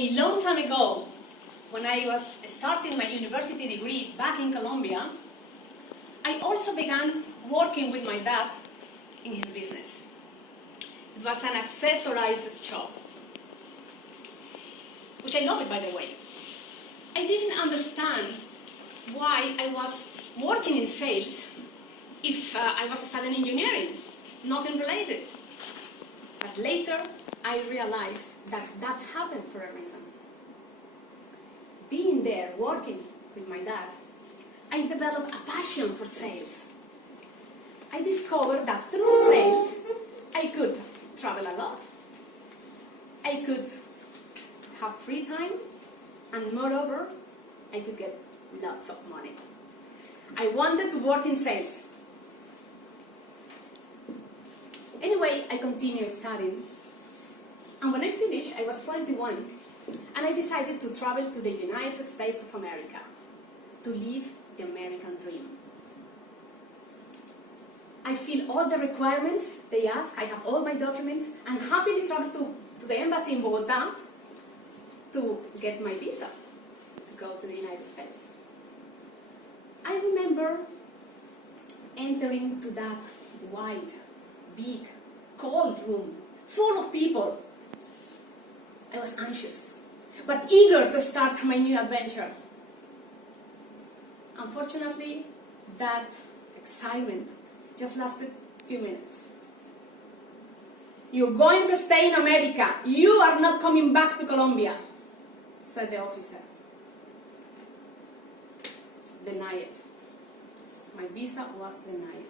A long time ago, when I was starting my university degree back in Colombia, I also began working with my dad in his business. It was an accessorized shop, which I love it, by the way. I didn't understand why I was working in sales if I was studying engineering, nothing related. But later, I realized that that happened for a reason. Being there, working with my dad, I developed a passion for sales. I discovered that through sales, I could travel a lot. I could have free time, and moreover, I could get lots of money. I wanted to work in sales. Anyway, I continued studying, and when I finished, I was 21, and I decided to travel to the United States of America to live the American dream. I fill all the requirements they ask, I have all my documents, and happily traveled to the embassy in Bogota to get my visa to go to the United States. I remember entering to that wide, big, cold room, full of people. I was anxious, but eager to start my new adventure. Unfortunately, that excitement just lasted a few minutes. "You're going to stay in America. You are not coming back to Colombia," said the officer. Denied. My visa was denied.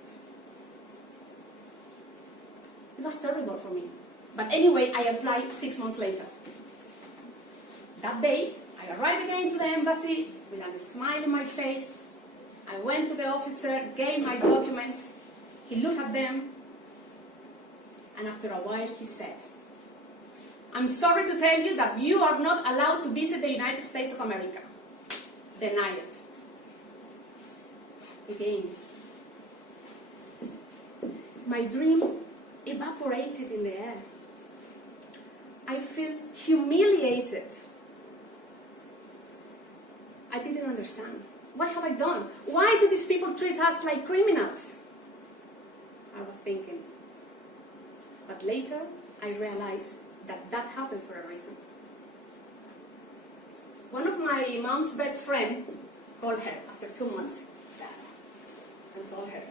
It was terrible for me. But anyway, I applied 6 months later. That day, I arrived again to the embassy with a smile on my face. I went to the officer, gave my documents. He looked at them, and after a while he said, "I'm sorry to tell you that you are not allowed to visit the United States of America." Denied. Again. My dream evaporated in the air. I felt humiliated. I didn't understand. What have I done? Why do these people treat us like criminals? I was thinking. But later, I realized that that happened for a reason. One of my mom's best friends called her after 2 months and told her,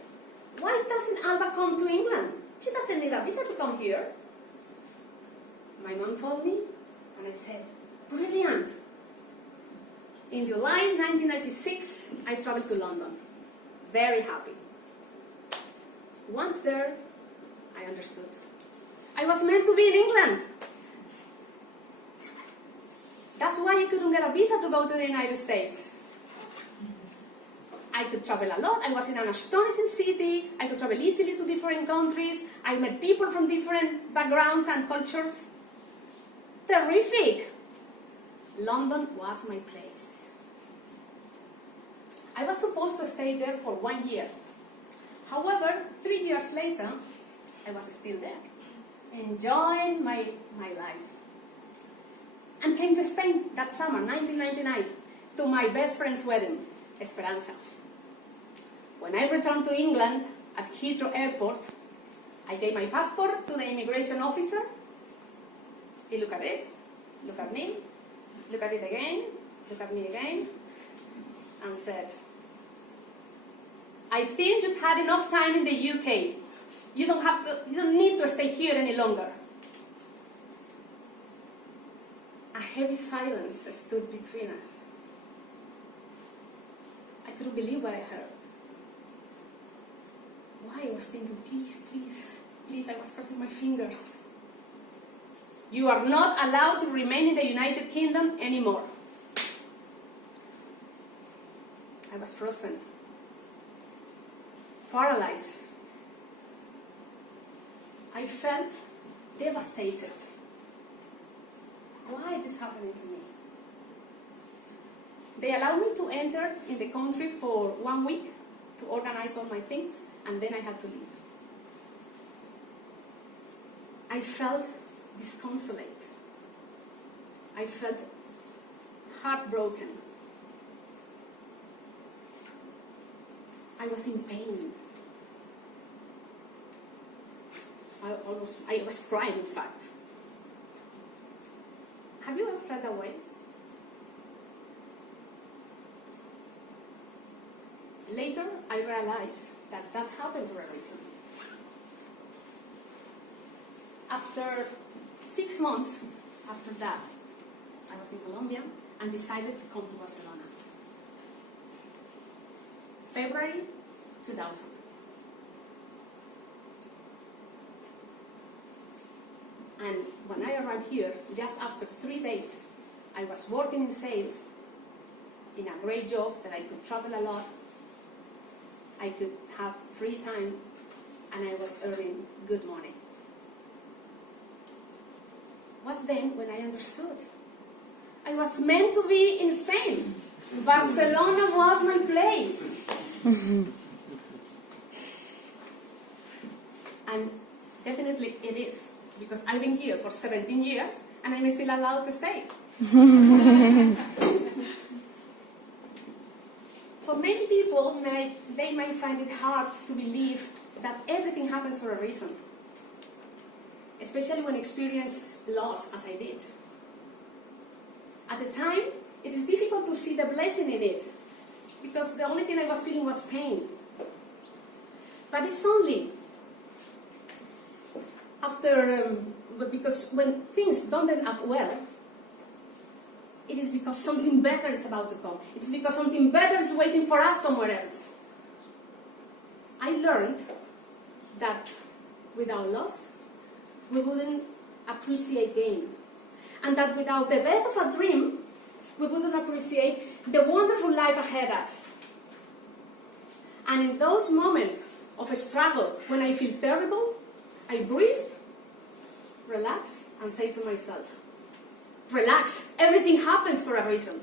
"Why doesn't Alba come to England? She doesn't need a visa to come here." My mom told me, and I said, "Brilliant." In July 1996, I traveled to London. Very happy. Once there, I understood. I was meant to be in England. That's why I couldn't get a visa to go to the United States. I could travel a lot. I was in an astonishing city. I could travel easily to different countries. I met people from different backgrounds and cultures. Terrific! London was my place. I was supposed to stay there for 1 year. However, 3 years later, I was still there, enjoying my life. And came to Spain that summer, 1999, to my best friend's wedding, Esperanza. When I returned to England at Heathrow Airport, I gave my passport to the immigration officer. He looked at it, looked at me, looked at it again, looked at me again, and said, "I think you've had enough time in the UK. You don't need to stay here any longer." A heavy silence stood between us. I couldn't believe what I heard. Why? I was thinking, please, please, please, I was crossing my fingers. "You are not allowed to remain in the United Kingdom anymore." I was frozen, paralyzed. I felt devastated. Why is this happening to me? They allowed me to enter in the country for 1 week to organize all my things, and then I had to leave. I felt disconsolate. I felt heartbroken. I was in pain. I was crying, in fact. Have you ever felt that way? Later, I realized that that happened for a reason. After 6 months after that, I was in Colombia and decided to come to Barcelona. February 2000. And when I arrived here, just after 3 days, I was working in sales in a great job that I could travel a lot, I could have free time, and I was earning good money. It was then when I understood. I was meant to be in Spain. Barcelona was my place. And definitely it is, because I've been here for 17 years and I'm still allowed to stay. For many people, they might find it hard to believe that everything happens for a reason, especially when experience loss, as I did. At the time, it is difficult to see the blessing in it, because the only thing I was feeling was pain. But it's only after, because when things don't end up well, it is because something better is about to come. It's because something better is waiting for us somewhere else. I learned that without loss, we wouldn't appreciate gain. And that without the death of a dream, we wouldn't appreciate the wonderful life ahead of us. And in those moments of a struggle, when I feel terrible, I breathe, relax, and say to myself, relax, everything happens for a reason.